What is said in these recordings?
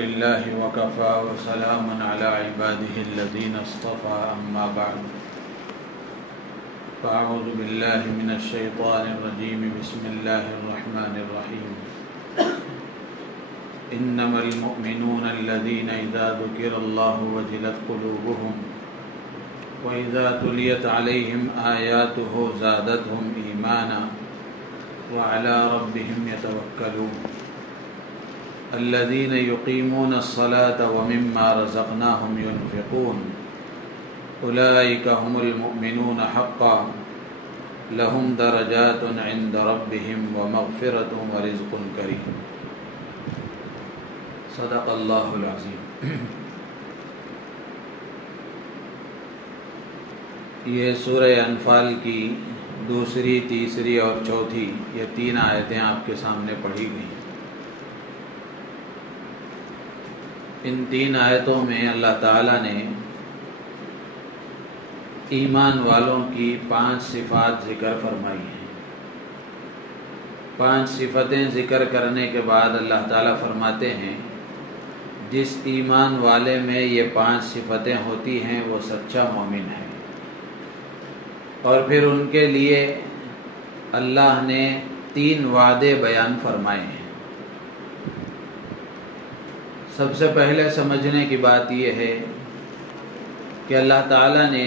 لله وكفى وسلام على عباده الذين اصطفى أما بعد فأعوذ بالله من الشيطان الرجيم بسم الله الرحمن الرحيم إنما المؤمنون الذين إذا ذكر الله وجلت قلوبهم وإذا تليت عليهم آياته زادتهم إيمانا وعلى ربهم يتوكلون الذين يقيمون الصلاة ومما رزقناهم ينفقون أولئك هم المؤمنون حقا لهم درجات عند ربهم ومغفرة ورزق كريم صدق اللہ العظیم۔ یہ سورہ انفال کی دوسری، تیسری اور چوتھی یہ تین آیتیں آپ کے سامنے پڑھی گئیں۔ ان تین آیتوں میں اللہ تعالیٰ نے ایمان والوں کی 5 صفات ذکر فرمائی ہیں۔ 5 صفتیں ذکر کرنے کے بعد اللہ تعالیٰ فرماتے ہیں جس ایمان والے میں یہ 5 صفتیں ہوتی ہیں وہ سچا مومن ہے۔ اور پھر ان کے لیے اللہ نے 3 وعدے بیان فرمائے ہیں۔ سب سے پہلے سمجھنے کی بات یہ ہے کہ اللہ تعالیٰ نے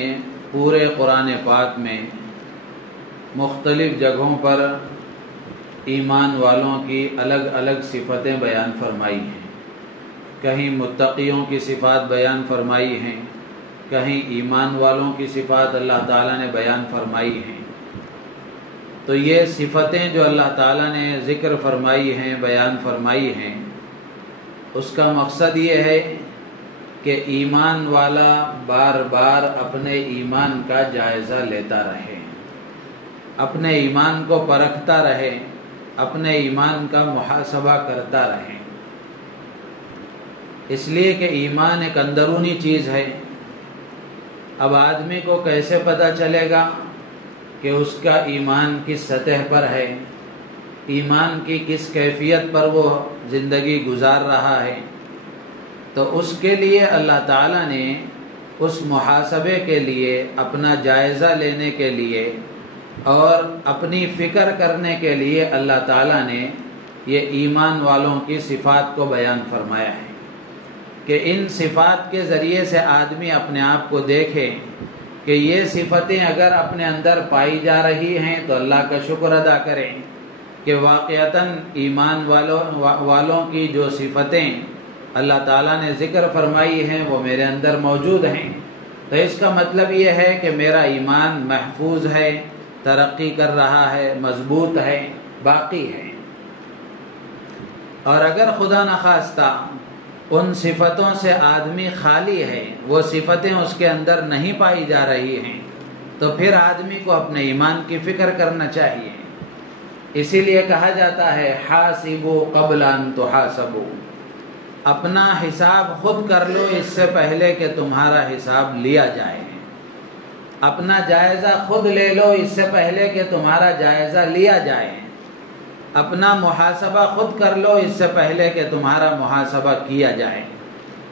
پورے قرآن پاک میں مختلف جگہوں پر ایمان والوں کی الگ الگ صفتیں بیان فرمائی ہیں۔ کہیں متقیوں کی صفات بیان فرمائی ہیں، کہیں ایمان والوں کی صفات اللہ تعالیٰ نے بیان فرمائی ہیں۔ تو یہ صفتیں جو اللہ تعالیٰ نے ذکر فرمائی ہیں، بیان فرمائی ہیں، اس کا مقصد یہ ہے کہ ایمان والا بار بار اپنے ایمان کا جائزہ لیتا رہے، اپنے ایمان کو پرکھتا رہے، اپنے ایمان کا محاسبہ کرتا رہے۔ اس لیے کہ ایمان ایک اندرونی چیز ہے۔ اب آدمی کو کیسے پتہ چلے گا کہ اس کا ایمان کس سطح پر ہے، ایمان کی کس کیفیت پر وہ زندگی گزار رہا ہے؟ تو اس کے لیے اللہ تعالیٰ نے اس محاسبے کے لیے، اپنا جائزہ لینے کے لیے اور اپنی فکر کرنے کے لیے اللہ تعالیٰ نے یہ ایمان والوں کی صفات کو بیان فرمایا ہے کہ ان صفات کے ذریعے سے آدمی اپنے آپ کو دیکھے کہ یہ صفتیں اگر اپنے اندر پائی جا رہی ہیں تو اللہ کا شکر ادا کریں کہ واقعتاً ایمان والوں کی جو صفتیں اللہ تعالیٰ نے ذکر فرمائی ہیں وہ میرے اندر موجود ہیں۔ تو اس کا مطلب یہ ہے کہ میرا ایمان محفوظ ہے، ترقی کر رہا ہے، مضبوط ہے، باقی ہے۔ اور اگر خدا نخواستہ ان صفتوں سے آدمی خالی ہے، وہ صفتیں اس کے اندر نہیں پائی جا رہی ہیں، تو پھر آدمی کو اپنے ایمان کی فکر کرنا چاہیے۔ اسی لیے کہا جاتا ہے حاسبوا قبل ان تحاسبوا، اپنا حساب خود کر لو اس سے پہلے کہ تمہارا حساب لیا جائے، اپنا جائزہ خود لے لو اس سے پہلے کہ تمہارا جائزہ لیا جائے، اپنا محاسبہ خود کر لو اس سے پہلے کہ تمہارا محاسبہ کیا جائے۔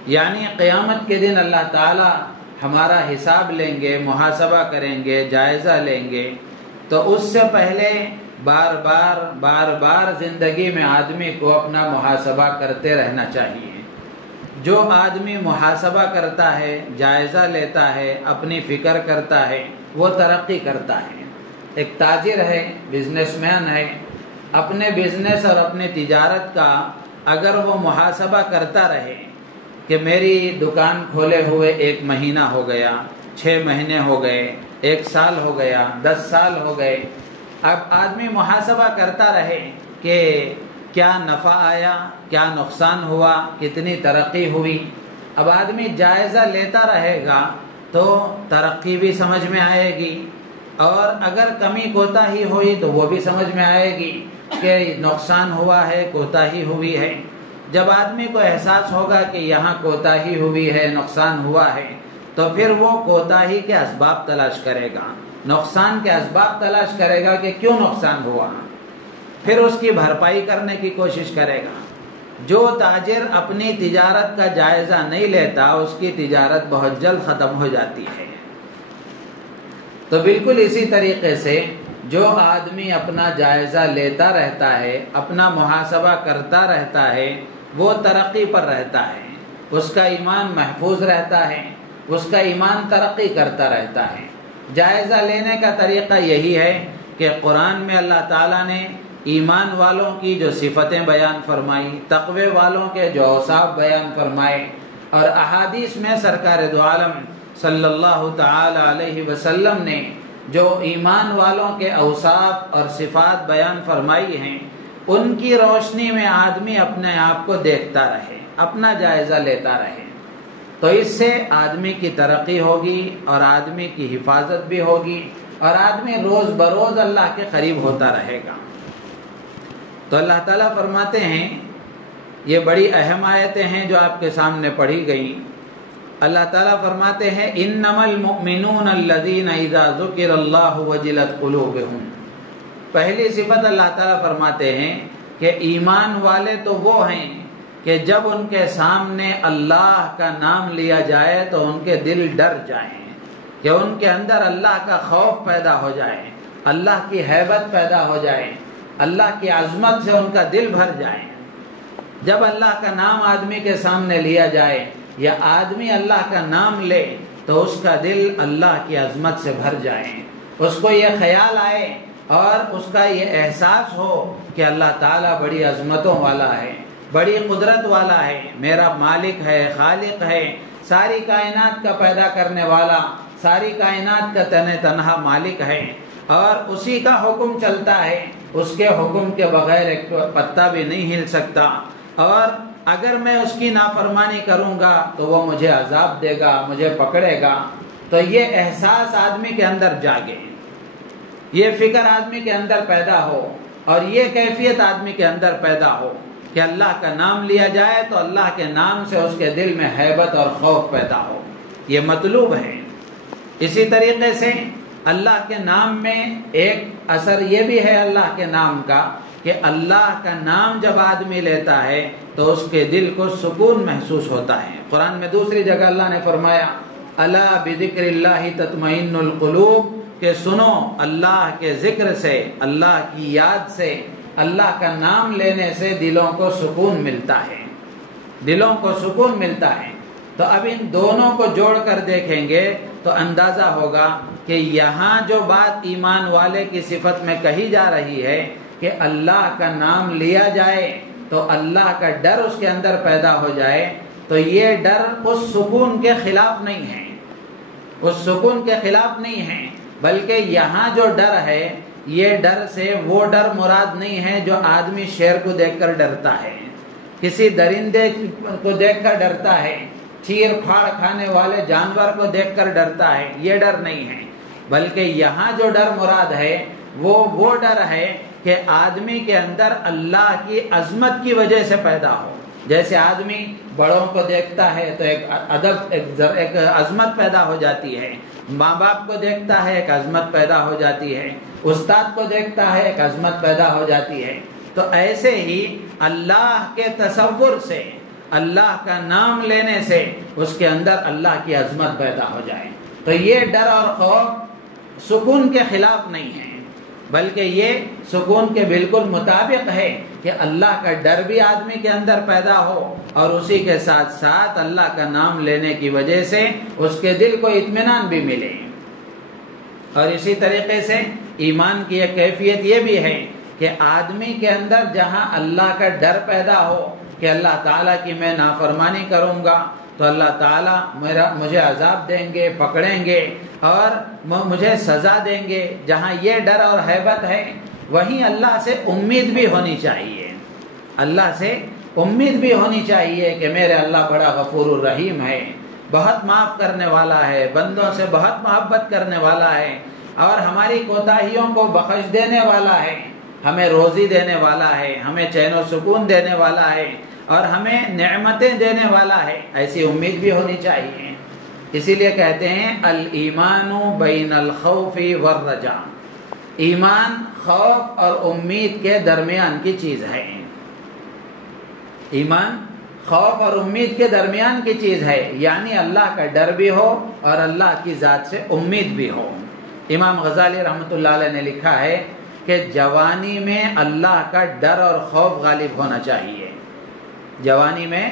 یعنی قیامت کے دن اللہ تعالی ہمارا حساب لیں گے، محاسبہ کریں گے، جائزہ لیں گے، تو اس سے پہلے بار بار زندگی میں آدمی کو اپنا محاسبہ کرتے رہنا چاہیے۔ جو آدمی محاسبہ کرتا ہے، جائزہ لیتا ہے، اپنی فکر کرتا ہے، وہ ترقی کرتا ہے۔ ایک تاجر ہے، بزنس مین ہے، اپنے بزنس اور اپنی تجارت کا اگر وہ محاسبہ کرتا رہے کہ میری دکان کھولے ہوئے 1 مہینہ ہو گیا، 6 مہینے ہو گئے، 1 سال ہو گیا، 10 سال ہو گئے، اب آدمی محاسبہ کرتا رہے کہ کیا نفع آیا، کیا نقصان ہوا، کتنی ترقی ہوئی۔ اب آدمی جائزہ لیتا رہے گا تو ترقی بھی سمجھ میں آئے گی، اور اگر کمی کوتاہی ہوئی تو وہ بھی سمجھ میں آئے گی کہ نقصان ہوا ہے، کوتاہی ہوئی ہے۔ جب آدمی کو احساس ہوگا کہ یہاں کوتاہی ہوئی ہے، نقصان ہوا ہے، تو پھر وہ کوتاہی کے اسباب تلاش کرے گا، نقصان کے اسباب تلاش کرے گا کہ کیوں نقصان ہوا، پھر اس کی بھرپائی کرنے کی کوشش کرے گا۔ جو تاجر اپنی تجارت کا جائزہ نہیں لیتا اس کی تجارت بہت جلد ختم ہو جاتی ہے۔ تو بالکل اسی طریقے سے جو آدمی اپنا جائزہ لیتا رہتا ہے، اپنا محاسبہ کرتا رہتا ہے، وہ ترقی پر رہتا ہے، اس کا ایمان محفوظ رہتا ہے، اس کا ایمان ترقی کرتا رہتا ہے۔ جائزہ لینے کا طریقہ یہی ہے کہ قرآن میں اللہ تعالیٰ نے ایمان والوں کی جو صفتیں بیان فرمائی، تقوی والوں کے جو اوصاف بیان فرمائے، اور احادیث میں سرکار دو عالم صلی اللہ تعالی علیہ وسلم نے جو ایمان والوں کے اوصاف اور صفات بیان فرمائی ہیں، ان کی روشنی میں آدمی اپنے آپ کو دیکھتا رہے، اپنا جائزہ لیتا رہے، تو اس سے آدمی کی ترقی ہوگی اور آدمی کی حفاظت بھی ہوگی اور آدمی روز بروز اللہ کے قریب ہوتا رہے گا۔ تو اللہ تعالیٰ فرماتے ہیں، یہ بڑی اہم آیتیں ہیں جو آپ کے سامنے پڑھی گئیں۔ اللہ تعالیٰ فرماتے ہیں انما المؤمنون الذین اذا ذکر اللہ وجلت قلوبہم۔ پہلی صفت اللہ تعالیٰ فرماتے ہیں کہ ایمان والے تو وہ ہیں کہ جب ان کے سامنے اللہ کا نام لیا جائے تو ان کے دل ڈر جائیں، کہ ان کے اندر اللہ کا خوف پیدا ہو جائے، اللہ کی ہیبت پیدا ہو جائے، اللہ کی عظمت سے ان کا دل بھر جائے۔ جب اللہ کا نام آدمی کے سامنے لیا جائے یا آدمی اللہ کا نام لے تو اس کا دل اللہ کی عظمت سے بھر جائے، اس کو یہ خیال آئے اور اس کا یہ احساس ہو کہ اللہ تعالیٰ بڑی عظمتوں والا ہے، بڑی قدرت والا ہے، میرا مالک ہے، خالق ہے، ساری کائنات کا پیدا کرنے والا، ساری کائنات کا تنہا مالک ہے، اور اسی کا حکم چلتا ہے، اس کے حکم کے بغیر ایک پتا بھی نہیں ہل سکتا، اور اگر میں اس کی نافرمانی کروں گا تو وہ مجھے عذاب دے گا، مجھے پکڑے گا۔ تو یہ احساس آدمی کے اندر جاگے، یہ فکر آدمی کے اندر پیدا ہو، اور یہ کیفیت آدمی کے اندر پیدا ہو کہ اللہ کا نام لیا جائے تو اللہ کے نام سے اس کے دل میں ہیبت اور خوف پیدا ہو، یہ مطلوب ہے۔ اسی طریقے سے اللہ کے نام میں ایک اثر یہ بھی ہے اللہ کے نام کا کہ اللہ کا نام جب آدمی لیتا ہے تو اس کے دل کو سکون محسوس ہوتا ہے۔ قرآن میں دوسری جگہ اللہ نے فرمایا الا بذکر اللہ تطمئن القلوب، کہ سنو اللہ کے ذکر سے، اللہ کی یاد سے، اللہ کا نام لینے سے دلوں کو سکون ملتا ہے، دلوں کو سکون ملتا ہے۔ تو اب ان دونوں کو جوڑ کر دیکھیں گے تو اندازہ ہوگا کہ یہاں جو بات ایمان والے کی صفت میں کہی جا رہی ہے کہ اللہ کا نام لیا جائے تو اللہ کا ڈر اس کے اندر پیدا ہو جائے، تو یہ ڈر اس سکون کے خلاف نہیں ہے، اس سکون کے خلاف نہیں ہے، بلکہ یہاں جو ڈر ہے یہ ڈر سے وہ ڈر مراد نہیں ہے جو آدمی شیر کو دیکھ کر ڈرتا ہے، کسی درندے کو دیکھ کر ڈرتا ہے، چیر پھاڑ کھانے والے جانور کو دیکھ کر ڈرتا ہے، یہ ڈر نہیں ہے، بلکہ یہاں جو ڈر مراد ہے وہ ڈر ہے کہ آدمی کے اندر اللہ کی عظمت کی وجہ سے پیدا ہو۔ جیسے آدمی بڑوں کو دیکھتا ہے تو ایک ادب، ایک عظمت پیدا ہو جاتی ہے، ماں باپ کو دیکھتا ہے ایک عظمت پیدا ہو جاتی ہے، استاد کو دیکھتا ہے ایک عظمت پیدا ہو جاتی ہے۔ تو ایسے ہی اللہ کے تصور سے، اللہ کا نام لینے سے اس کے اندر اللہ کی عظمت پیدا ہو جائے، تو یہ ڈر اور خوف سکون کے خلاف نہیں ہے، بلکہ یہ سکون کے بالکل مطابق ہے کہ اللہ کا ڈر بھی آدمی کے اندر پیدا ہو اور اسی کے ساتھ ساتھ اللہ کا نام لینے کی وجہ سے اس کے دل کو اطمینان بھی ملے۔ اور اسی طریقے سے ایمان کی ایک کیفیت یہ بھی ہے کہ آدمی کے اندر جہاں اللہ کا ڈر پیدا ہو کہ اللہ تعالیٰ کی میں نافرمانی کروں گا تو اللہ تعالیٰ مجھے عذاب دیں گے، پکڑیں گے اور مجھے سزا دیں گے، جہاں یہ ڈر اور ہیبت ہے وہیں اللہ سے امید بھی ہونی چاہیے، اللہ سے امید بھی ہونی چاہیے کہ میرے اللہ بڑا غفور الرحیم ہے، بہت معاف کرنے والا ہے، بندوں سے بہت محبت کرنے والا ہے، اور ہماری کوتاہیوں کو بخش دینے والا ہے، ہمیں روزی دینے والا ہے، ہمیں چین و سکون دینے والا ہے، اور ہمیں نعمتیں دینے والا ہے، ایسی امید بھی ہونی چاہیے۔ اسی لیے کہتے ہیں الایمان بین الخوف والرجاء، ایمان خوف اور امید کے درمیان کی چیز ہے۔ ایمان خوف اور امید کے درمیان کی چیز ہے، یعنی اللہ کا ڈر بھی ہو اور اللہ کی ذات سے امید بھی ہو۔ امام غزالی رحمۃ اللہ علیہ نے لکھا ہے کہ جوانی میں اللہ کا ڈر اور خوف غالب ہونا چاہیے، جوانی میں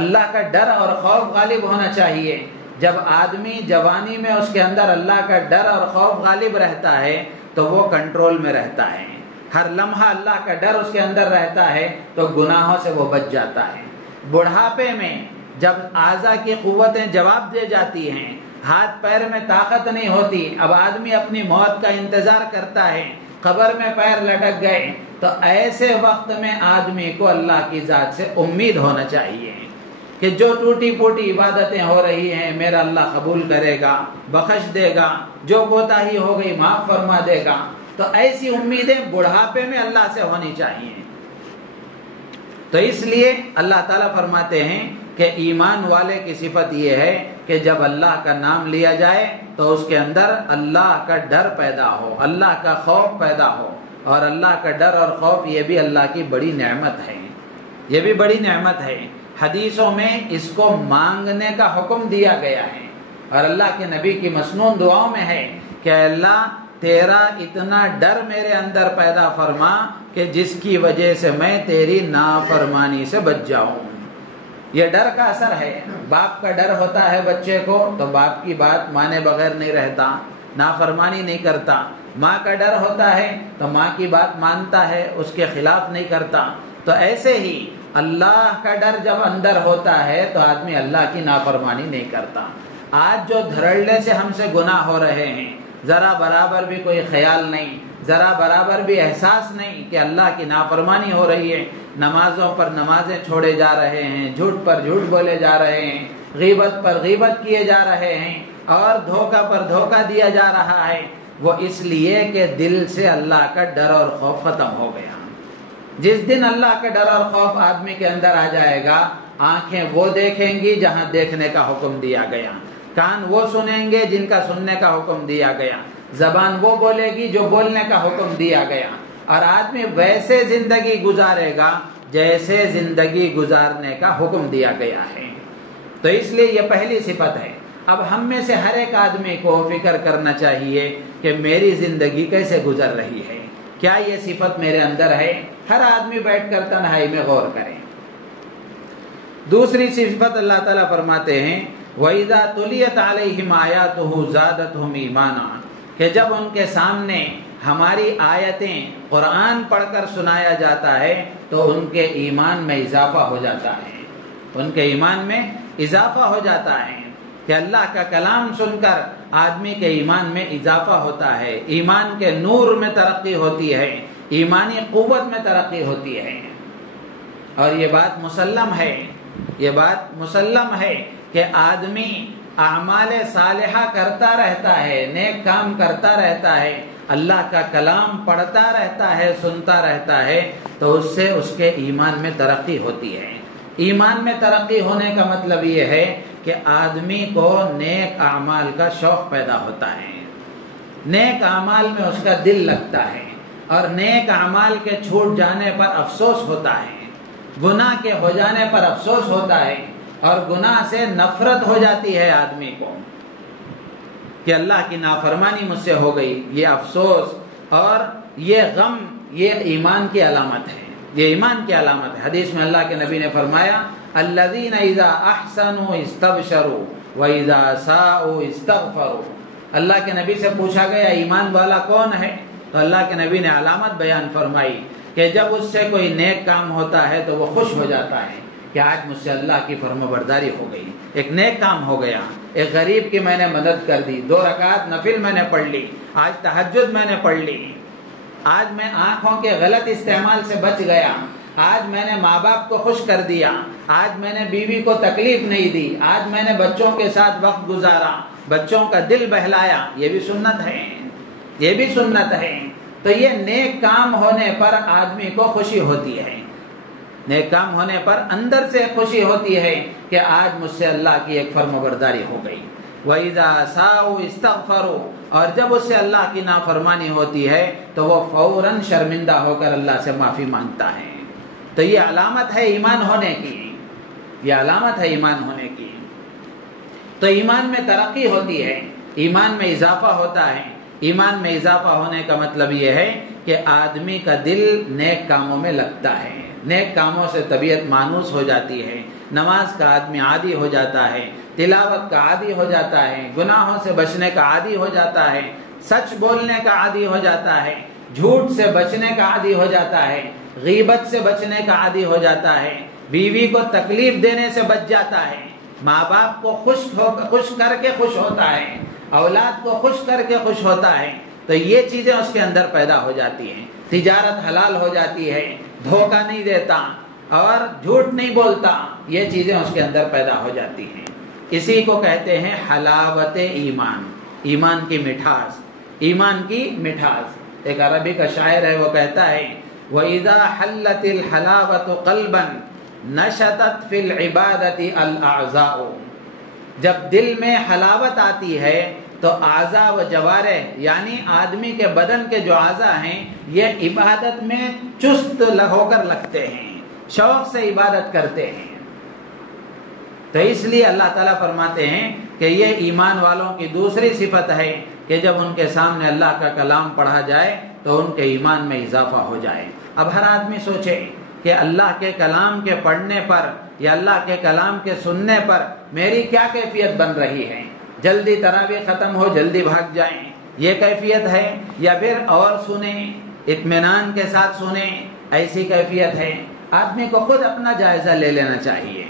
اللہ کا ڈر اور خوف غالب ہونا چاہیے۔ جب آدمی جوانی میں اس کے اندر اللہ کا ڈر اور خوف غالب رہتا ہے تو وہ کنٹرول میں رہتا ہے، ہر لمحہ اللہ کا ڈر اس کے اندر رہتا ہے تو گناہوں سے وہ بچ جاتا ہے۔ بڑھاپے میں جب اعضاء کی قوتیں جواب دے جاتی ہیں، ہاتھ پیر میں طاقت نہیں ہوتی، اب آدمی اپنی موت کا انتظار کرتا ہے، قبر میں پیر لٹک گئے، تو ایسے وقت میں آدمی کو اللہ کی ذات سے امید ہونا چاہیے کہ جو ٹوٹی پوٹی عبادتیں ہو رہی ہیں میرا اللہ قبول کرے گا، بخش دے گا، جو کوتاہی ہو گئی معاف فرما دے گا۔ تو ایسی امیدیں بڑھاپے میں اللہ سے ہونی چاہیے۔ تو اس لیے اللہ تعالیٰ فرماتے ہیں کہ ایمان والے کی صفت یہ ہے کہ جب اللہ کا نام لیا جائے تو اس کے اندر اللہ کا ڈر پیدا ہو، اللہ کا خوف پیدا ہو، اور اللہ کا ڈر اور خوف یہ بھی اللہ کی بڑی نعمت ہے، یہ بھی بڑی نعمت ہے۔ حدیثوں میں اس کو مانگنے کا حکم دیا گیا ہے، اور اللہ کے نبی کی مسنون دعاؤں میں ہے کہ اللہ تیرا اتنا ڈر میرے اندر پیدا فرما کہ جس کی وجہ سے میں تیری نافرمانی سے بچ جاؤں۔ یہ ڈر کا اثر ہے، باپ کا ڈر ہوتا ہے بچے کو تو باپ کی بات مانے بغیر نہیں رہتا، نافرمانی نہیں کرتا۔ ماں کا ڈر ہوتا ہے تو ماں کی بات مانتا ہے، اس کے خلاف نہیں کرتا۔ تو ایسے ہی اللہ کا ڈر جب اندر ہوتا ہے تو آدمی اللہ کی نافرمانی نہیں کرتا۔ آج جو دھڑلے سے ہم سے گناہ ہو رہے ہیں، ذرا برابر بھی کوئی خیال نہیں، ذرا برابر بھی احساس نہیں کہ اللہ کی نافرمانی ہو رہی ہے، نمازوں پر نمازیں چھوڑے جا رہے ہیں، جھوٹ پر جھوٹ بولے جا رہے ہیں، غیبت پر غیبت کیے جا رہے ہیں، اور دھوکہ پر دھوکہ دیا جا رہا ہے، وہ اس لیے کہ دل سے اللہ کا ڈر اور خوف ختم ہو گیا۔ جس دن اللہ کا ڈر اور خوف آدمی کے اندر آ جائے گا، آنکھیں وہ دیکھیں گی جہاں دیکھنے کا حکم دیا گیا، کان وہ سنیں گے جن کا سننے کا حکم دیا گیا، زبان وہ بولے گی جو بولنے کا حکم دیا گیا، اور آدمی ویسے زندگی گزارے گا جیسے زندگی گزارنے کا حکم دیا گیا ہے۔ تو اس لیے یہ پہلی صفت ہے۔ اب ہم میں سے ہر ایک آدمی کو فکر کرنا چاہیے کہ میری زندگی کیسے گزر رہی ہے، کیا یہ صفت میرے اندر ہے؟ ہر آدمی بیٹھ کر تنہائی میں غور کریں۔ دوسری صفت اللہ تعالیٰ فرماتے ہیں وَإِذَا تُلِيَتْ عَلَيْهِمْ آيَاتُهُ زَادَتْهُمْ إِيمَانًا، کہ جب ان کے سامنے ہماری آیتیں قرآن پڑھ کر سنایا جاتا ہے تو ان کے ایمان میں اضافہ ہو جاتا ہے، ان کے ایمان میں اضافہ ہو جاتا ہے کہ اللہ کا کلام سن کر آدمی کے ایمان میں اضافہ ہوتا ہے، ایمان کے نور میں ترقی ہوتی ہے، ایمانی قوت میں ترقی ہوتی ہے۔ اور یہ بات مسلم ہے، یہ بات مسلم ہے کہ آدمی اعمال صالحہ کرتا رہتا ہے، نیک کام کرتا رہتا ہے، اللہ کا کلام پڑھتا رہتا ہے، سنتا رہتا ہے، تو اس سے اس کے ایمان میں ترقی ہوتی ہے۔ ایمان میں ترقی ہونے کا مطلب یہ ہے کہ آدمی کو نیک اعمال کا شوق پیدا ہوتا ہے، نیک اعمال میں اس کا دل لگتا ہے، اور نیک اعمال کے چھوٹ جانے پر افسوس ہوتا ہے، گناہ کے ہو جانے پر افسوس ہوتا ہے، اور گناہ سے نفرت ہو جاتی ہے آدمی کو کہ اللہ کی نافرمانی مجھ سے ہو گئی۔ یہ افسوس اور یہ غم یہ ایمان کی علامت ہے، یہ ایمان کی علامت ہے۔ حدیث میں اللہ کے نبی نے فرمایا الذین اذا احسنوا استبشروا واذا ساءوا استغفروا۔ اللہ کے نبی سے پوچھا گیا ایمان والا کون ہے، تو اللہ کے نبی نے علامت بیان فرمائی کہ جب اس سے کوئی نیک کام ہوتا ہے تو وہ خوش ہو جاتا ہے کہ آج مجھ سے اللہ کی فرمانبرداری ہو گئی، ایک نیک کام ہو گیا، ایک غریب کی میں نے مدد کر دی، 2 رکعت نفل میں نے پڑھ لی، آج تہجد میں نے پڑھ لی، آج میں آنکھوں کے غلط استعمال سے بچ گیا، آج میں نے ماں باپ کو خوش کر دیا، آج میں نے بیوی کو تکلیف نہیں دی، آج میں نے بچوں کے ساتھ وقت گزارا، بچوں کا دل بہلایا۔ یہ بھی سنت ہے، یہ بھی سنت ہے۔ تو یہ نیک کام ہونے پر آدمی کو خوشی ہوتی ہے، نیک کام ہونے پر اندر سے خوشی ہوتی ہے کہ آج مجھ سے اللہ کی ایک فرمانبرداری ہو گئی۔ وَإِذَا سَاءُوا اسْتَغْفَرُوا، اور جب اس سے اللہ کی نافرمانی ہوتی ہے تو وہ فوراً شرمندہ ہو کر اللہ سے معافی مانگتا ہے، تو یہ علامت ہے ایمان ہونے کی، یہ علامت ہے ایمان ہونے کی۔ تو ایمان میں ترقی ہوتی ہے، ایمان میں اضافہ ہوتا ہے۔ ایمان میں اضافہ ہونے کا مطلب یہ ہے کہ آدمی کا دل نیک کاموں میں لگتا ہے، نیک کاموں سے طبیعت مانوس ہو جاتی ہے، نماز کا آدمی عادی ہو جاتا ہے، تلاوت کا عادی ہو جاتا ہے، گناہوں سے بچنے کا عادی ہو جاتا ہے، سچ بولنے کا عادی ہو جاتا ہے، جھوٹ سے بچنے کا عادی ہو جاتا ہے، غیبت سے بچنے کا عادی ہو جاتا ہے، بیوی کو تکلیف دینے سے بچ جاتا ہے، ماں باپ کو خوش کر کے خوش ہوتا ہے، اولاد کو خوش کر کے خوش ہوتا ہے۔ تو یہ چیزیں اس کے اندر پیدا ہو جاتی ہیں، تجارت حلال ہو جاتی ہے، دھوکہ نہیں دیتا اور جھوٹ نہیں بولتا، یہ چیزیں اس کے اندر پیدا ہو جاتی ہیں۔ اسی کو کہتے ہیں حلاوت ایمان، ایمان کی مٹھاس، ایمان کی مٹھاس۔ ایک عربی کا شاعر ہے، وہ کہتا ہے وَإِذَا حَلَّتِ الْحَلَاوَةُ قَلْبًا نَشَطَتْ فِي الْعِبَادَةِ الْأَعْضَاءُ، جب دل میں حلاوت آتی ہے تو اعضاء و جوارح یعنی آدمی کے بدن کے جو اعضاء ہیں یہ عبادت میں چست ہو کر لگتے ہیں، شوق سے عبادت کرتے ہیں۔ تو اس لیے اللہ تعالیٰ فرماتے ہیں کہ یہ ایمان والوں کی دوسری صفت ہے کہ جب ان کے سامنے اللہ کا کلام پڑھا جائے تو ان کے ایمان میں اضافہ ہو جائے۔ اب ہر آدمی سوچے کہ اللہ کے کلام کے پڑھنے پر یا اللہ کے کلام کے سننے پر میری کیا کیفیت بن رہی ہے؟ جلدی تراویح ختم ہو جلدی بھاگ جائیں، یہ کیفیت ہے؟ یا پھر اور سنیں، اطمینان کے ساتھ سنیں، ایسی کیفیت ہے؟ آدمی کو خود اپنا جائزہ لے لینا چاہیے۔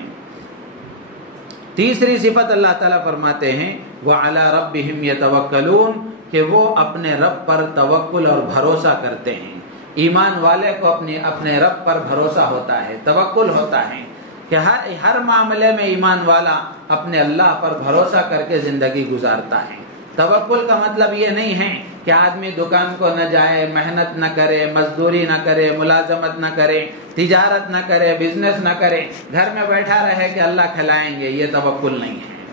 تیسری صفت اللہ تعالیٰ فرماتے ہیں وَعَلَىٰ رَبِّهِمْ يَتَوَكَّلُونَ، کہ وہ اپنے رب پر توکل اور بھروسہ کرتے ہیں۔ ایمان والے کو اپنے رب پر بھروسہ ہوتا ہے، توکل ہوتا ہے کہ ہر معاملے میں ایمان والا اپنے اللہ پر بھروسہ کر کے زندگی گزارتا ہے۔ توکل کا مطلب یہ نہیں ہے کہ آدمی دکان کو نہ جائے، محنت نہ کرے، مزدوری نہ کرے، ملازمت نہ کرے، تجارت نہ کرے، بزنس نہ کرے، گھر میں بیٹھا رہے کہ اللہ کھلائیں گے، یہ توکل نہیں ہے،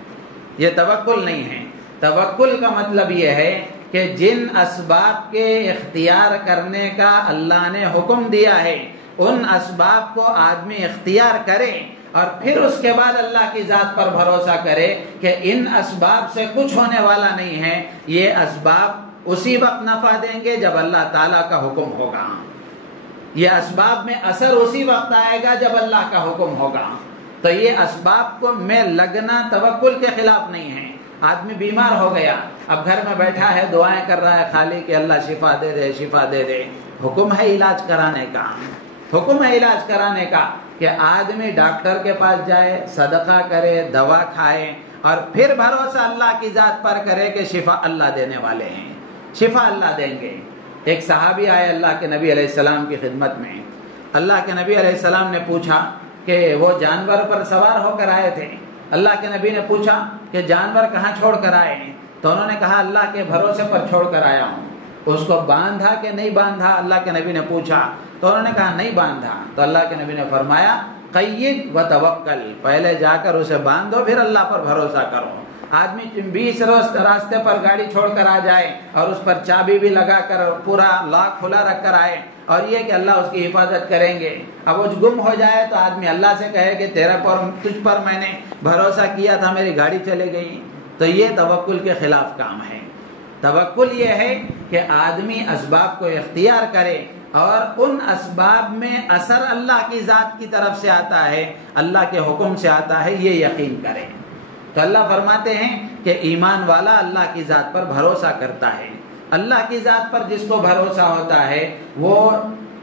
یہ توکل نہیں ہے۔ توکل کا مطلب یہ ہے کہ جن اسباب کے اختیار کرنے کا اللہ نے حکم دیا ہے ان اسباب کو آدمی اختیار کرے اور پھر اس کے بعد اللہ کی ذات پر بھروسہ کرے کہ ان اسباب سے کچھ ہونے والا نہیں ہے، یہ اسباب اسی وقت نفع دیں گے جب اللہ تعالیٰ کا حکم ہوگا، یہ اسباب میں اثر اسی وقت آئے گا جب اللہ کا حکم ہوگا۔ تو یہ اسباب کو میں لگنا توکل کے خلاف نہیں ہے۔ آدمی بیمار ہو گیا، اب گھر میں بیٹھا ہے، دعائیں کر رہا ہے خالی کہ اللہ شفا دے دے، شفا دے دے۔ حکم ہے علاج کرانے کا، حکم ہے علاج کرانے کا کہ آدمی ڈاکٹر کے پاس جائے، صدقہ کرے، دوا کھائے اور پھر بھروسہ اللہ کی ذات پر کرے کہ شفا اللہ دینے والے ہیں، شفا اللہ دیں گے۔ ایک صحابی آئے اللہ کے نبی علیہ السلام کی خدمت میں، اللہ کے نبی علیہ السلام نے پوچھا کہ وہ جانور پر سوار ہو کر آئے تھے۔ اللہ کے نبی نے پوچھا کہ جانور کہاں چھوڑ کر آئے ہیں؟ تو انہوں نے کہا اللہ کے بھروسے پر چھوڑ کر آیا ہوں۔ اس کو باندھا کہ نہیں باندھا؟ اللہ کے نبی نے پوچھا تو انہوں نے کہا نہیں باندھا۔ تو اللہ کے نبی نے فرمایا قید و توکل، پہلے جا کر اسے باندھو پھر اللہ پر بھروسہ کرو۔ آدمی 20 روز راستے پر گاڑی چھوڑ کر آ جائے اور اس پر چابی بھی لگا کر پورا لاک کھلا رکھ کر آئے اور یہ کہ اللہ اس کی حفاظت کریں گے، اب وہ گم ہو جائے تو آدمی اللہ سے کہے کہ تجھ پر میں نے بھروسہ کیا تھا، میری گاڑی چلے گئی، تو یہ توکل کے خلاف کام ہے۔ توکل یہ ہے کہ آدمی اسباب کو اختیار کرے اور ان اسباب میں اثر اللہ کی ذات کی طرف سے آتا ہے، اللہ کے حکم سے آتا ہے، یہ یقین کرے۔ تو اللہ فرماتے ہیں کہ ایمان والا اللہ کی ذات پر بھروسہ کرتا ہے۔ اللہ کی ذات پر جس کو بھروسہ ہوتا ہے وہ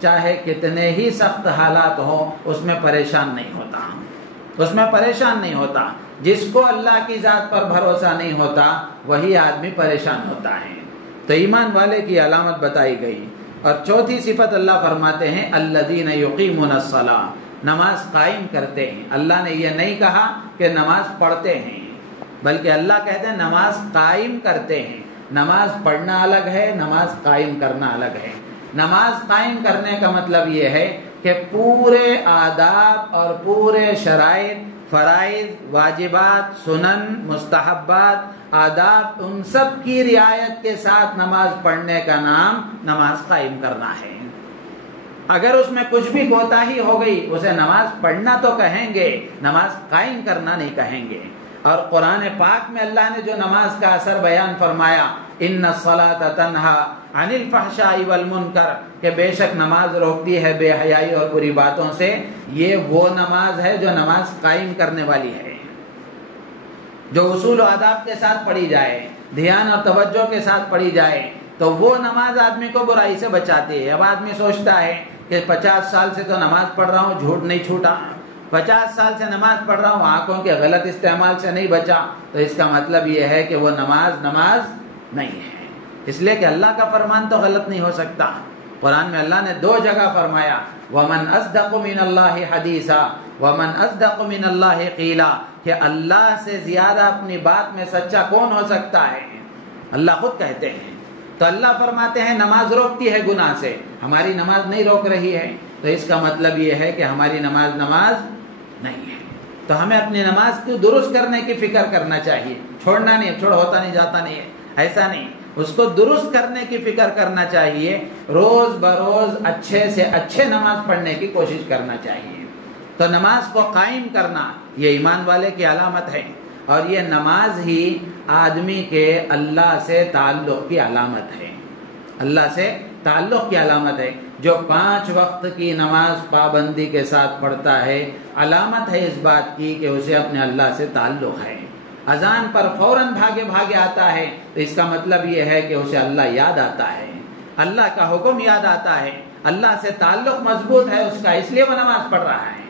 چاہے کتنے ہی سخت حالات ہوں اس میں پریشان نہیں ہوتا، اس میں پریشان نہیں ہوتا۔ جس کو اللہ کی ذات پر بھروسہ نہیں ہوتا وہی آدمی پریشان ہوتا ہے۔ تو ایمان والے کی علامت بتائی گئی۔ اور چوتھی صفت اللہ فرماتے ہیں الذین یقیمون الصلاۃ، نماز قائم کرتے ہیں۔ اللہ نے یہ نہیں کہا کہ نماز پڑھتے ہیں، بلکہ اللہ کہتے ہیں نماز قائم کرتے ہیں۔ نماز پڑھنا الگ ہے، نماز قائم کرنا الگ ہے۔ نماز قائم کرنے کا مطلب یہ ہے کہ پورے آداب اور پورے شرائط، فرائض، واجبات، سنن، مستحبات، آداب، ان سب کی رعایت کے ساتھ نماز پڑھنے کا نام نماز قائم کرنا ہے۔ اگر اس میں کچھ بھی کوتاہی ہو گئی اسے نماز پڑھنا تو کہیں گے، نماز قائم کرنا نہیں کہیں گے۔ اور قرآن پاک میں اللہ نے جو نماز کا اثر بیان فرمایا، ان الصلاۃ تنہا عن الفحشاء والمنکر، کہ بے شک نماز روکتی ہے بے حیائی اور بری باتوں سے، یہ وہ نماز ہے جو نماز قائم کرنے والی ہے، جو اصول و آداب کے ساتھ پڑھی جائے، دھیان اور توجہ کے ساتھ پڑھی جائے، تو وہ نماز آدمی کو برائی سے بچاتی ہے۔ اب آدمی سوچتا ہے کہ 50 سال سے تو نماز پڑھ رہا ہوں، جھوٹ نہیں چھوٹا، 50 سال سے نماز پڑھ رہا ہوں، آنکھوں کے غلط استعمال سے نہیں بچا، تو اس کا مطلب یہ ہے کہ وہ نماز نہیں ہے۔ اس لیے کہ اللہ کا فرمان تو غلط نہیں ہو سکتا۔ قرآن میں اللہ نے 2 جگہ فرمایا، وَمَنْ أَصْدَقُ مِنَ اللَّهِ حَدِيثًا وَمَنْ أَصْدَقُ مِنَ اللَّهِ قِيلًا، کہ اللہ سے زیادہ اپنی بات میں سچا کون ہو سکتا ہے؟ اللہ خود کہتے ہیں۔ تو اللہ فرماتے ہیں نماز روکتی ہے گناہ سے، ہماری نماز نہیں روک رہی ہے، تو اس کا مطلب یہ ہے کہ ہماری نماز نہیں ہے۔ تو ہمیں اپنی نماز کو درست کرنے کی فکر کرنا چاہیے، چھوڑنا نہیں، ہوتا نہیں جاتا نہیں ہے، ایسا نہیں، اس کو درست کرنے کی فکر کرنا چاہیے، روز بروز اچھے سے اچھے نماز پڑھنے کی کوشش کرنا چاہیے۔ تو نماز کو قائم کرنا یہ ایمان والے کی علامت ہے، اور یہ نماز ہی آدمی کے اللہ سے تعلق کی علامت ہے، اللہ سے تعلق کی علامت ہے۔ جو 5 وقت کی نماز پابندی کے ساتھ پڑھتا ہے، علامت ہے اس بات کی کہ اسے اپنے اللہ سے تعلق ہے۔ اذان پر فوراً بھاگے آتا ہے تو اس کا مطلب یہ ہے کہ اسے اللہ یاد آتا ہے، اللہ کا حکم یاد آتا ہے، اللہ سے تعلق مضبوط ہے اس کا، اس لیے وہ نماز پڑھ رہا ہے۔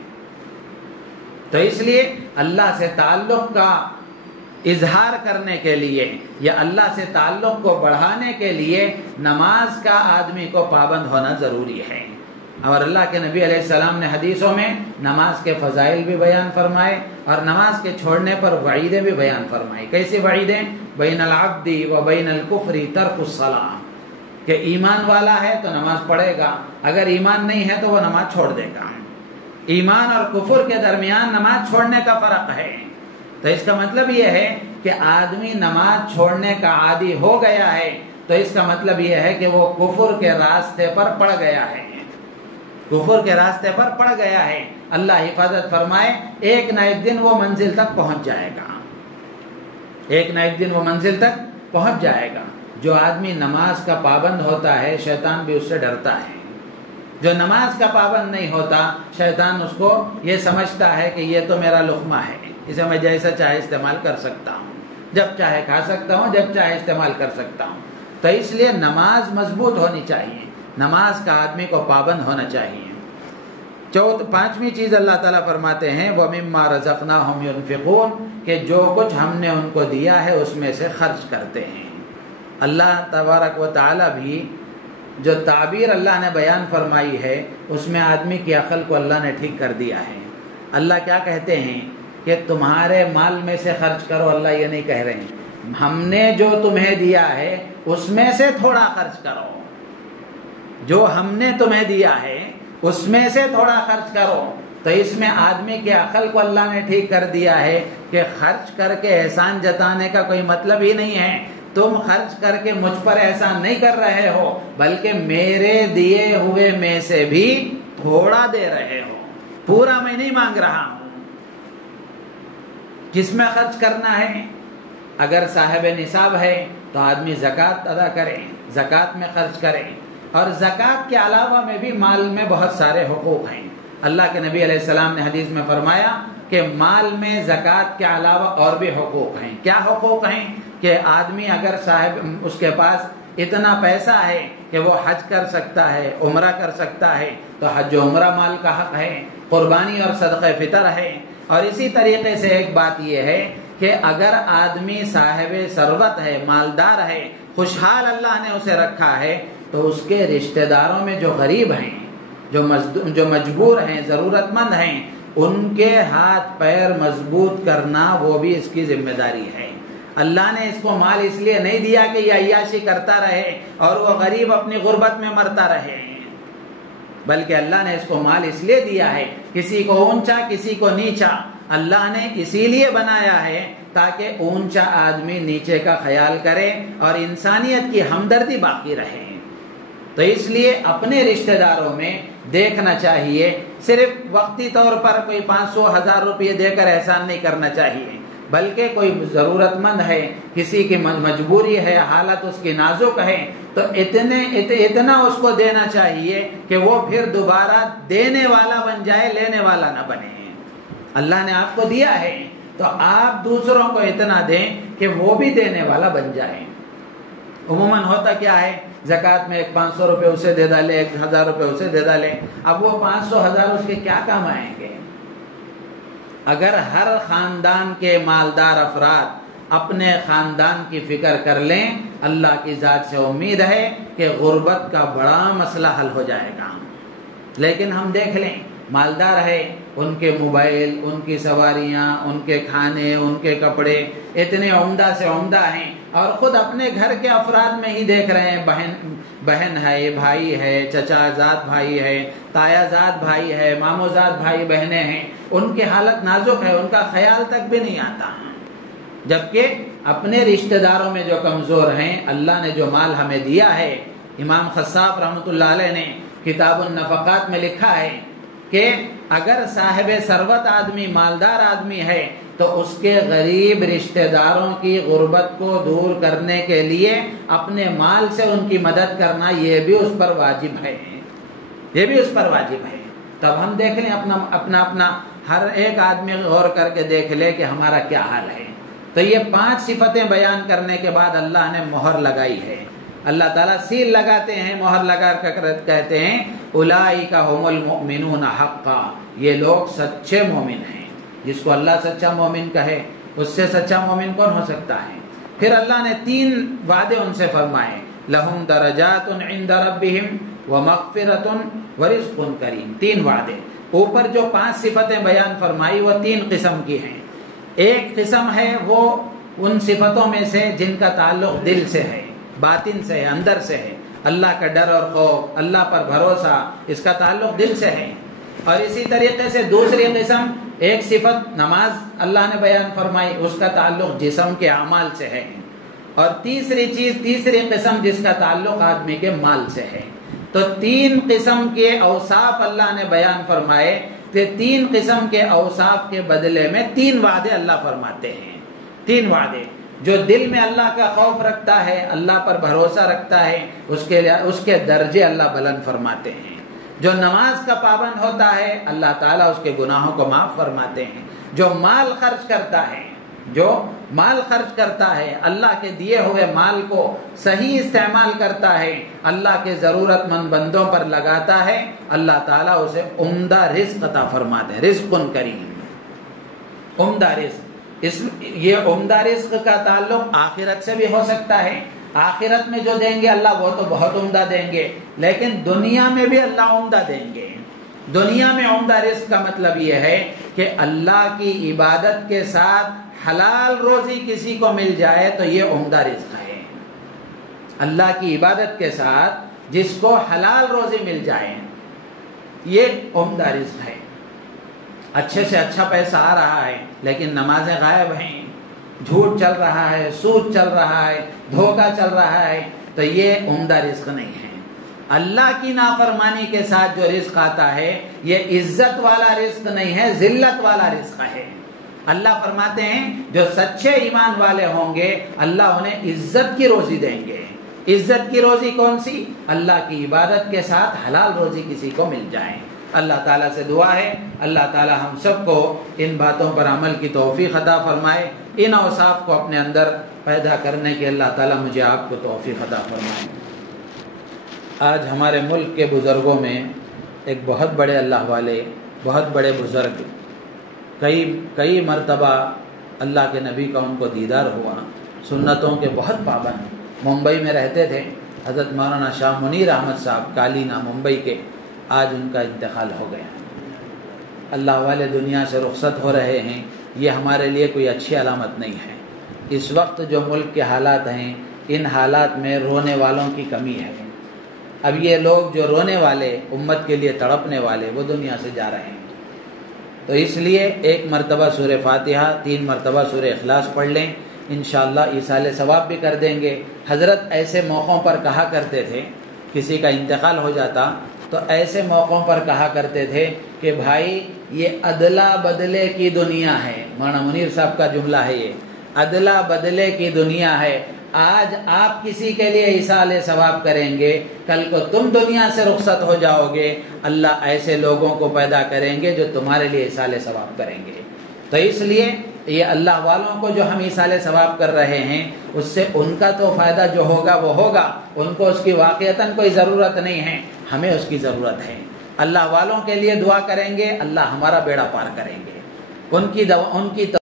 تو اس لیے اللہ سے تعلق کا اظہار کرنے کے لیے یا اللہ سے تعلق کو بڑھانے کے لیے نماز کا آدمی کو پابند ہونا ضروری ہے۔ اور اللہ کے نبی علیہ السلام نے حدیثوں میں نماز کے فضائل بھی بیان فرمائے اور نماز کے چھوڑنے پر وعیدیں بھی بیان فرمائی۔ کیسی وعیدیں؟ بین العبد و بین الکفر ترک الصلاۃ، کہ ایمان والا ہے تو نماز پڑھے گا، اگر ایمان نہیں ہے تو وہ نماز چھوڑ دے گا۔ ایمان اور کفر کے درمیان نماز چھوڑنے کا فرق ہے۔ تو اس کا مطلب یہ ہے کہ آدمی نماز چھوڑنے کا عادی ہو گیا ہے، تو اس کا مطلب یہ ہے کہ وہ کفر کے راستے پر پڑ گیا ہے، کفر کے راستے پر پڑ گیا ہے۔ اللہ حفاظت فرمائے، ایک نہ ایک دن وہ منزل تک پہنچ جائے گا، ایک نہ ایک دن وہ منزل تک پہنچ جائے گا۔ جو آدمی نماز کا پابند ہوتا ہے شیطان بھی اس سے ڈرتا ہے، جو نماز کا پابند نہیں ہوتا شیطان اس کو یہ سمجھتا ہے کہ یہ تو میرا لقمہ ہے، اسے میں جیسا چاہے استعمال کر سکتا ہوں، جب چاہے کھا سکتا ہوں، جب چاہے استعمال کر سکتا ہوں۔ تو اس لیے نماز مضبوط ہونی چاہیے، نماز کا آدمی کو پابند ہونا چاہیے۔ 5ویں چیز اللہ تعالیٰ فرماتے ہیں وَمِمَّا رَزَقْنَاهُمْ يُنْفِقُونَ، کہ جو کچھ ہم نے ان کو دیا ہے اس میں سے خرچ کرتے ہیں۔ اللہ تبارک و تعالیٰ بھی جو تعبیر اللہ نے بیان فرمائی ہے اس میں آدمی کی عقل کو اللہ نے ٹھیک کر دیا ہے۔ اللہ کیا کہتے ہیں کہ تمہارے مال میں سے خرچ کرو، اللہ یہ نہیں کہہ رہے ہیں ہم نے جو تمہیں دیا ہے اس میں سے تھوڑا خرچ کرو، جو ہم نے تمہیں دیا ہے اس میں سے تھوڑا خرچ کرو۔ تو اس میں آدمی کے عقل کو اللہ نے ٹھیک کر دیا ہے کہ خرچ کر کے احسان جتانے کا کوئی مطلب ہی نہیں ہے، تم خرچ کر کے مجھ پر احسان نہیں کر رہے ہو بلکہ میرے دیے ہوئے میں سے بھی تھوڑا دے رہے ہو، پورا میں نہیں مانگ رہا ہوں۔ کس میں خرچ کرنا ہے؟ اگر صاحب نصاب ہے تو آدمی زکوٰۃ ادا کرے، زکوٰۃ میں خرچ کرے، اور زکوٰۃ کے علاوہ میں بھی مال میں بہت سارے حقوق ہیں۔ اللہ کے نبی علیہ السلام نے حدیث میں فرمایا کہ مال میں زکوٰۃ کے علاوہ اور بھی حقوق ہیں۔ کیا حقوق ہیں؟ کہ آدمی اگر صاحب اس کے پاس اتنا پیسہ ہے کہ وہ حج کر سکتا ہے، عمرہ کر سکتا ہے، تو حج و عمرہ مال کا حق ہے، قربانی اور صدقہ فطر ہے۔ اور اسی طریقے سے ایک بات یہ ہے کہ اگر آدمی صاحب ثروت ہے، مالدار ہے، خوشحال اللہ نے اسے رکھا ہے، تو اس کے رشتہ داروں میں جو غریب ہیں، جو مجبور ہیں، ضرورت مند ہیں، ان کے ہاتھ پیر مضبوط کرنا وہ بھی اس کی ذمہ داری ہے۔ اللہ نے اس کو مال اس لیے نہیں دیا کہ یہ عیاشی کرتا رہے اور وہ غریب اپنی غربت میں مرتا رہے، بلکہ اللہ نے اس کو مال اس لیے دیا ہے، کسی کو اونچا کسی کو نیچا اللہ نے اسی لیے بنایا ہے تاکہ اونچا آدمی نیچے کا خیال کرے اور انسانیت کی ہمدردی باقی رہے۔ تو اس لیے اپنے رشتہ داروں میں دیکھنا چاہیے. صرف وقتی طور پر کوئی 500,000 روپے دے کر احسان نہیں کرنا چاہیے، بلکہ کوئی ضرورت مند ہے، کسی کی مجبوری ہے، حالت اس کی نازک ہے، تو اتنا اس کو دینا چاہیے کہ وہ پھر دوبارہ دینے والا بن جائے، لینے والا نہ بنے. اللہ نے آپ کو دیا ہے تو آپ دوسروں کو اتنا دیں کہ وہ بھی دینے والا بن جائے. عموماً ہوتا کیا ہے، زکوٰۃ میں 500 روپے اسے دے ڈالے، 1,000 روپے اسے دے ڈالے. اب وہ 500,000 اس کے کیا کام آئیں گے؟ اگر ہر خاندان کے مالدار افراد اپنے خاندان کی فکر کر لیں، اللہ کی ذات سے امید ہے کہ غربت کا بڑا مسئلہ حل ہو جائے گا. لیکن ہم دیکھ لیں، مالدار ہے، ان کے موبائل، ان کی سواریاں، ان کے کھانے، ان کے کپڑے اتنے عمدہ سے عمدہ ہیں، اور خود اپنے گھر کے افراد میں ہی دیکھ رہے ہیں، بہن ہے، بھائی ہے، چچا زاد بھائی ہے، تایا زاد بھائی ہے، مامو زاد بھائی بہنیں ہیں، ان کی حالت نازک ہے، ان کا خیال تک بھی نہیں آتا. جبکہ اپنے رشتہ داروں میں جو کمزور ہیں، اللہ نے جو مال ہمیں دیا ہے، امام خصاف رحمۃ اللہ علیہ نے کتاب النفقات میں لکھا ہے کہ اگر صاحب ثروت آدمی، مالدار آدمی ہے، تو اس کے غریب رشتہ داروں کی غربت کو دور کرنے کے لیے اپنے مال سے ان کی مدد کرنا، یہ بھی اس پر واجب ہے، یہ بھی اس پر واجب ہے. تب ہم دیکھ لیں اپنا ہر ایک آدمی غور کر کے دیکھ لے کہ ہمارا کیا حال ہے. تو یہ 5 صفتیں بیان کرنے کے بعد اللہ نے مہر لگائی ہے. اللہ تعالیٰ سیل لگاتے ہیں، مہر لگا کر کہتے ہیں اولئک هم المؤمنون حقا، یہ لوگ سچے مومن ہیں. جس کو اللہ سچا مومن کہے، اس سے سچا مومن کون ہو سکتا ہے؟ پھر اللہ نے 3 وعدے ان سے فرمائے، لہم درجات عند ربہم ومغفرۃ ورزق کریم. 3 وعدے. اوپر جو 5 صفتیں بیان فرمائی وہ 3 قسم کی ہیں. ایک قسم ہے وہ ان صفتوں میں سے جن کا تعلق دل سے ہے، باطن سے ہے، اندر سے ہے. اللہ کا ڈر اور خوف، اللہ پر بھروسہ، اس کا تعلق دل سے ہے. اور اسی طریقے سے دوسری قسم، ایک صفت نماز اللہ نے بیان فرمائی، اس کا تعلق جسم کے اعمال سے ہے. اور تیسری قسم جس کا تعلق آدمی کے مال سے ہے. تو 3 قسم کے اوصاف اللہ نے بیان فرمائے کہ 3 قسم کے اوصاف کے بدلے میں 3 وعدے اللہ فرماتے ہیں. 3 وعدے. جو دل میں اللہ کا خوف رکھتا ہے، اللہ پر بھروسہ رکھتا ہے، اس کے درجے اللہ بلند فرماتے ہیں. جو نماز کا پابند ہوتا ہے، اللہ تعالیٰ اس کے گناہوں کو معاف فرماتے ہیں. جو مال خرچ کرتا ہے، اللہ کے دیے ہوئے مال کو صحیح استعمال کرتا ہے، اللہ کے ضرورت مند بندوں پر لگاتا ہے، اللہ تعالیٰ اسے عمدہ رزق عطا فرماتے ہیں. رزق کریم، عمدہ رزق. یہ عمدہ رزق کا تعلق آخرت سے بھی ہو سکتا ہے. آخرت میں جو دیں گے اللہ وہ تو بہت عمدہ دیں گے، لیکن دنیا میں بھی اللہ عمدہ دیں گے. دنیا میں عمدہ رزق کا مطلب یہ ہے کہ اللہ کی عبادت کے ساتھ حلال روزی کسی کو مل جائے تو یہ عمدہ رزق ہے. اللہ کی عبادت کے ساتھ جس کو حلال روزی مل جائے یہ عمدہ رزق ہے. اچھے سے اچھا پیسہ آ رہا ہے لیکن نمازیں غائب ہیں، جھوٹ چل رہا ہے، سود چل رہا ہے، دھوکہ چل رہا ہے، تو یہ عمدہ رزق نہیں ہے. اللہ کی نافرمانی کے ساتھ جو رزق آتا ہے یہ عزت والا رزق نہیں ہے، ذلت والا رزق ہے. اللہ فرماتے ہیں جو سچے ایمان والے ہوں گے اللہ انہیں عزت کی روزی دیں گے. عزت کی روزی کون سی؟ اللہ کی عبادت کے ساتھ حلال روزی کسی کو مل جائے. اللہ تعالیٰ سے دعا ہے اللہ تعالیٰ ہم سب کو ان باتوں پر عمل کی توفیق عطا فرمائے. ان اوصاف کو اپنے اندر پیدا کرنے کے اللہ تعالیٰ مجھے آپ کو توفیق عطا فرمائے. آج ہمارے ملک کے بزرگوں میں ایک بہت بڑے اللہ والے، بہت بڑے بزرگ، کئی مرتبہ اللہ کے نبی کا ان کو دیدار ہوا، سنتوں کے بہت پابند، ممبئی میں رہتے تھے. حضرت مولانا شاہ منیر احمد صاحب کالینا ممبئی کے، آج ان کا انتقال ہو گیا. اللہ والے دنیا سے رخصت ہو رہے ہیں، یہ ہمارے لیے کوئی اچھی علامت نہیں ہے. اس وقت جو ملک کے حالات ہیں، ان حالات میں رونے والوں کی کمی ہے. اب یہ لوگ جو رونے والے، امت کے لیے تڑپنے والے، وہ دنیا سے جا رہے ہیں. تو اس لیے 1 مرتبہ سورہ فاتحہ، 3 مرتبہ سورہ اخلاص پڑھ لیں، انشاءاللہ ایصال ثواب بھی کر دیں گے. حضرت ایسے موقعوں پر کہا کرتے تھے، کسی کا انتقال ہو جاتا تو ایسے موقعوں پر کہا کرتے تھے کہ بھائی یہ ادلا بدلے کی دنیا ہے، مولانا منیر صاحب کا جملہ ہے، یہ ادلا بدلے کی دنیا ہے۔ آج آپ کسی کے لیے ایصال ثواب کریں گے، کل کو تم دنیا سے رخصت ہو جاؤ گے، اللہ ایسے لوگوں کو پیدا کریں گے جو تمہارے لیے ایصال ثواب کریں گے۔ تو اس لیے یہ اللہ والوں کو جو ہم ایصال ثواب کر رہے ہیں، اس سے ان کا تو فائدہ جو ہوگا وہ ہوگا، ان کو اس کی واقعتاً کوئی ضرورت نہیں ہے، ہمیں اس کی ضرورت ہے۔ اللہ والوں کے لیے دعا کریں گے، اللہ ہمارا بیڑا پار کریں گے، ان کی